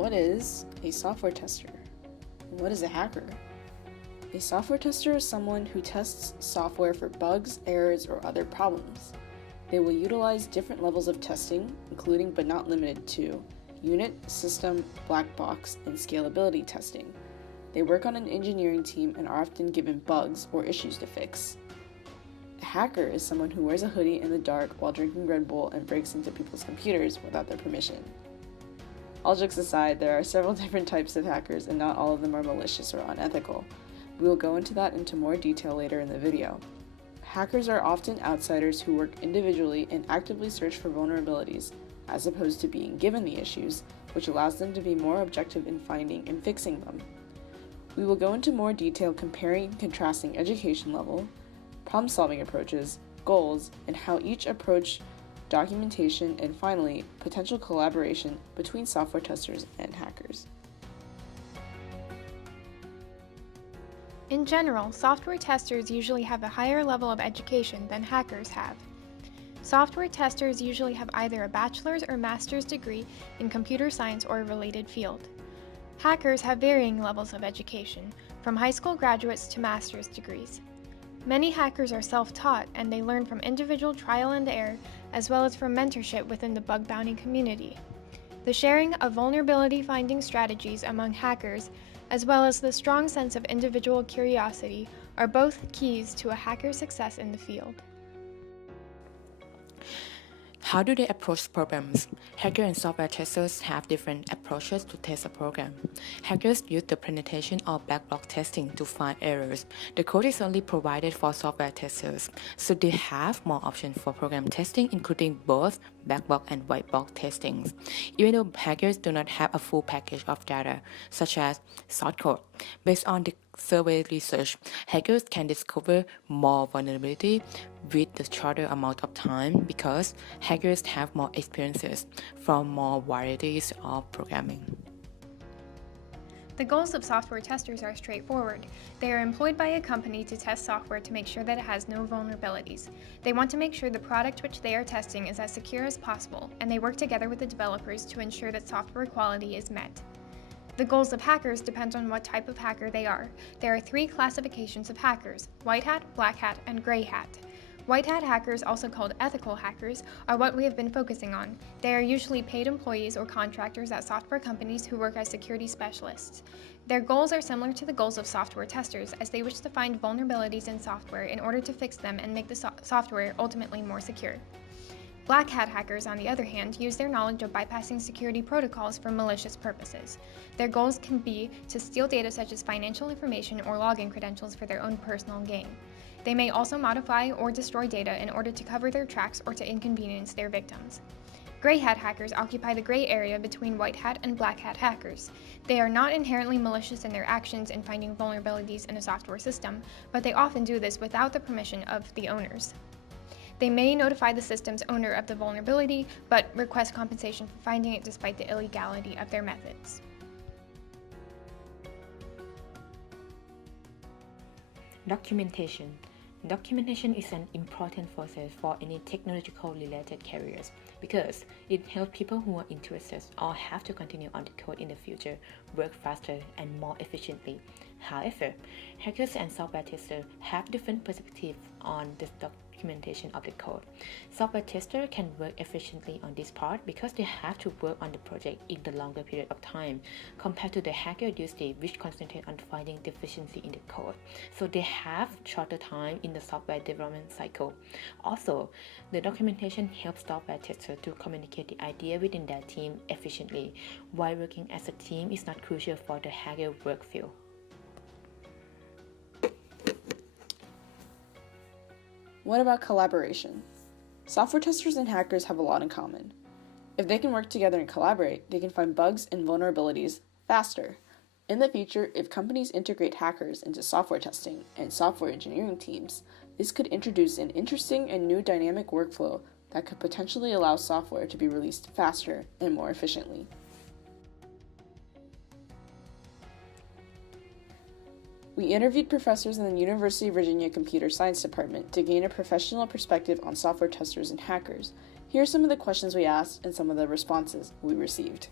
What is a software tester? And what is a hacker? A software tester is someone who tests software for bugs, errors, or other problems. They will utilize different levels of testing, including but not limited to unit, system, black box, and scalability testing. They work on an engineering team and are often given bugs or issues to fix. A hacker is someone who wears a hoodie in the dark while drinking Red Bull and breaks into people's computers without their permission. All jokes aside, there are several different types of hackers and not all of them are malicious or unethical. We will go into that into more detail later in the video. Hackers are often outsiders who work individually and actively search for vulnerabilities, as opposed to being given the issues, which allows them to be more objective in finding and fixing them. We will go into more detail comparing and contrasting education level, problem-solving approaches, goals, and how each approach, documentation, and finally, potential collaboration between software testers and hackers. In general, software testers usually have a higher level of education than hackers have. Software testers usually have either a bachelor's or master's degree in computer science or a related field. Hackers have varying levels of education, from high school graduates to master's degrees. Many hackers are self-taught and they learn from individual trial and error as well as from mentorship within the bug bounty community. The sharing of vulnerability finding strategies among hackers as well as the strong sense of individual curiosity are both keys to a hacker's success in the field. How do they approach programs? Hackers and software testers have different approaches to test a program. Hackers use the penetration or black box testing to find errors. The code is only provided for software testers, so they have more options for program testing, including both black box and white box testings. Even though hackers do not have a full package of data, such as source code, based on the survey research, hackers can discover more vulnerability with the shorter amount of time because hackers have more experiences from more varieties of programming. The goals of software testers are straightforward. They are employed by a company to test software to make sure that it has no vulnerabilities. They want to make sure the product which they are testing is as secure as possible, and they work together with the developers to ensure that software quality is met. The goals of hackers depend on what type of hacker they are. There are 3 classifications of hackers: white hat, black hat, and gray hat. White hat hackers, also called ethical hackers, are what we have been focusing on. They are usually paid employees or contractors at software companies who work as security specialists. Their goals are similar to the goals of software testers, as they wish to find vulnerabilities in software in order to fix them and make the software ultimately more secure. Black hat hackers, on the other hand, use their knowledge of bypassing security protocols for malicious purposes. Their goals can be to steal data such as financial information or login credentials for their own personal gain. They may also modify or destroy data in order to cover their tracks or to inconvenience their victims. Gray hat hackers occupy the gray area between white hat and black hat hackers. They are not inherently malicious in their actions in finding vulnerabilities in a software system, but they often do this without the permission of the owners. They may notify the system's owner of the vulnerability, but request compensation for finding it despite the illegality of their methods. Documentation. Documentation is an important process for any technological-related careers because it helps people who are interested or have to continue on the code in the future work faster and more efficiently. However, hackers and software testers have different perspectives on the documentation of the code. Software testers can work efficiently on this part because they have to work on the project in the longer period of time compared to the hacker usually which concentrate on finding deficiency in the code. So they have shorter time in the software development cycle. Also, the documentation helps software testers to communicate the idea within their team efficiently, while working as a team is not crucial for the hacker work field. What about collaboration? Software testers and hackers have a lot in common. If they can work together and collaborate, they can find bugs and vulnerabilities faster. In the future, if companies integrate hackers into software testing and software engineering teams, this could introduce an interesting and new dynamic workflow that could potentially allow software to be released faster and more efficiently. We interviewed professors in the University of Virginia Computer Science Department to gain a professional perspective on software testers and hackers. Here are some of the questions we asked and some of the responses we received.